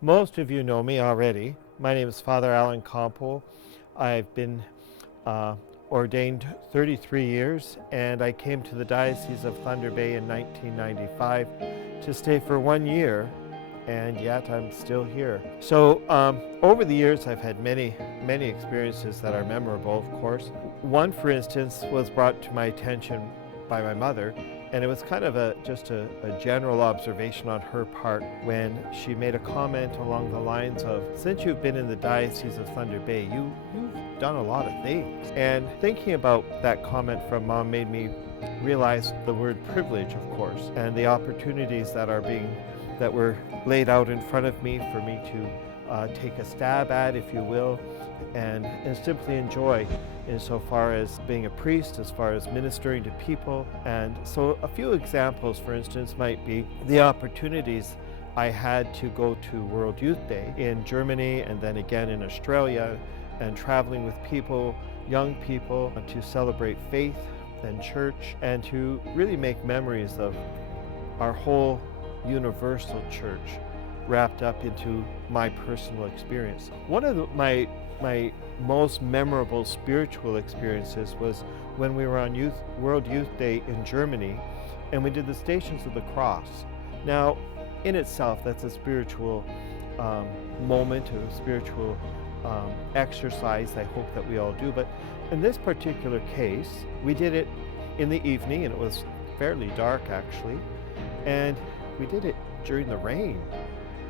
Most of you know me already. My name is Father Alan Campo. I've been uh, ordained 33 years, and I came to the Diocese of Thunder Bay in 1995 to stay for 1 year, and yet I'm still here. So over the years, I've had many experiences that are memorable, of course. One, for instance, was brought to my attention by my mother, and it was kind of just a general observation on her part when she made a comment along the lines of, since you've been in the Diocese of Thunder Bay, you've done a lot of things. And thinking about that comment from Mom made me realize the word privilege, of course, and the opportunities that were laid out in front of me for me to take a stab at, if you will, and simply enjoy insofar as being a priest, as far as ministering to people. And so a few examples, for instance, might be the opportunities I had to go to World Youth Day in Germany and then again in Australia, and traveling with people, young people, to celebrate faith and church and to really make memories of our whole universal church wrapped up into my personal experience. One of my most memorable spiritual experiences was when we were on World Youth Day in Germany, and we did the Stations of the Cross. Now, in itself, that's a spiritual moment, a spiritual exercise I hope that we all do. But in this particular case, we did it in the evening, and it was fairly dark actually, and we did it during the rain.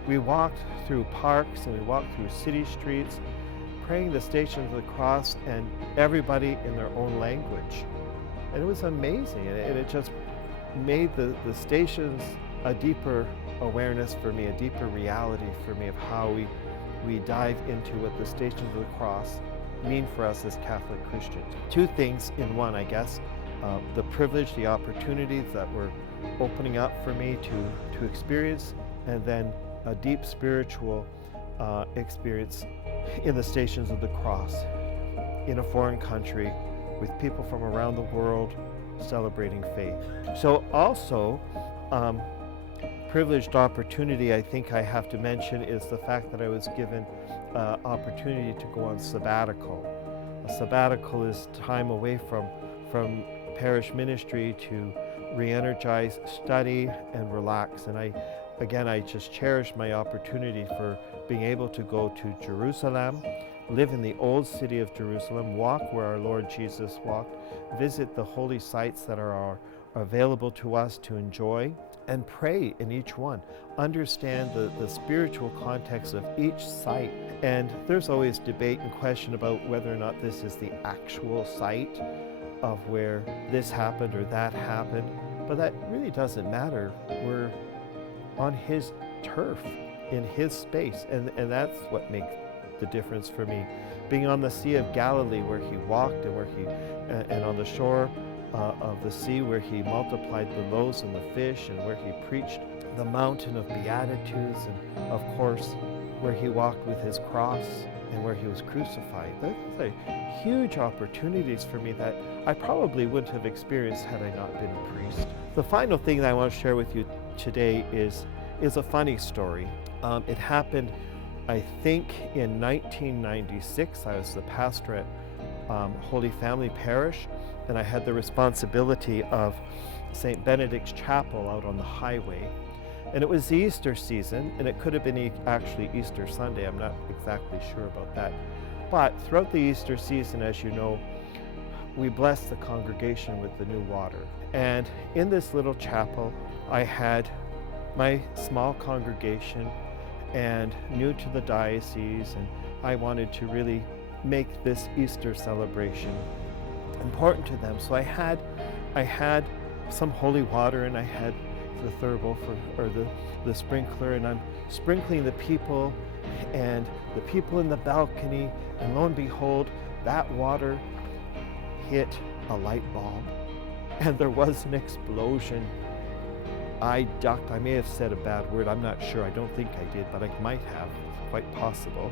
We walked through parks and we walked through city streets, praying the Stations of the Cross, and everybody in their own language. And it was amazing, and it just made the stations a deeper awareness for me, a deeper reality for me of how we dive into what the Stations of the Cross mean for us as Catholic Christians. Two things in one, I guess. The privilege, the opportunities that were opening up for me to experience, and then a deep spiritual experience in the Stations of the Cross in a foreign country with people from around the world celebrating faith. So also, privileged opportunity I think I have to mention is the fact that I was given opportunity to go on sabbatical. A sabbatical is time away from parish ministry to re-energize, study, and relax. And I just cherish my opportunity for being able to go to Jerusalem, live in the old city of Jerusalem, walk where our Lord Jesus walked, visit the holy sites that are available to us to enjoy, and pray in each one. Understand the spiritual context of each site. And there's always debate and question about whether or not this is the actual site of where this happened or that happened, but that really doesn't matter. We're on his turf, in his space, and that's what makes the difference for me. Being on the Sea of Galilee where he walked, and on the shore of the sea where he multiplied the loaves and the fish, and where he preached the mountain of Beatitudes, and of course where he walked with his cross and where he was crucified. Those are huge opportunities for me that I probably wouldn't have experienced had I not been a priest. The final thing that I want to share with you today is a funny story. It happened, I think, in 1996. I was the pastor at Holy Family Parish, and I had the responsibility of St. Benedict's Chapel out on the highway. And it was the Easter season, and it could have been actually Easter Sunday. I'm not exactly sure about that. But throughout the Easter season, as you know, we bless the congregation with the new water. And in this little chapel, I had my small congregation and new to the diocese, and I wanted to really make this Easter celebration important to them. So I had some holy water, and I had the thurible or the sprinkler, and I'm sprinkling the people and the people in the balcony, and lo and behold, that water hit a light bulb, and there was an explosion. I ducked. I may have said a bad word. I'm not sure. I don't think I did, but I might have. It's quite possible.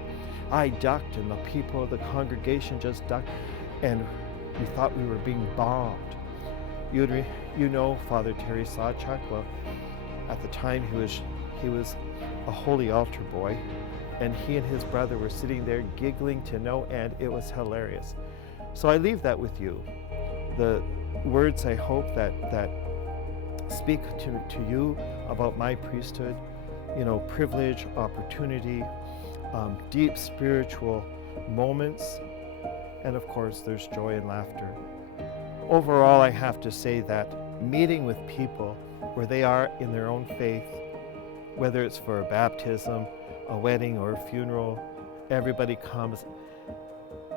I ducked, and the people of the congregation just ducked, and we thought we were being bombed. You know Father Terry Sawchuk. Well, at the time he was a holy altar boy, and he and his brother were sitting there giggling to no end. It was hilarious. So I leave that with you. The words I hope that speak to you about my priesthood, privilege, opportunity, deep spiritual moments, and of course there's joy and laughter. Overall, I have to say that meeting with people where they are in their own faith, whether it's for a baptism, a wedding, or a funeral, everybody comes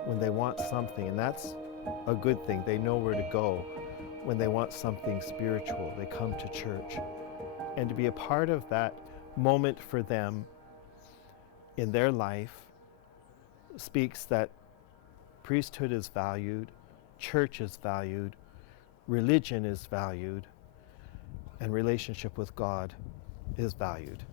when they want something, and that's a good thing. They know where to go when they want something spiritual. They come to church. And to be a part of that moment for them in their life speaks that priesthood is valued, church is valued, religion is valued, and relationship with God is valued.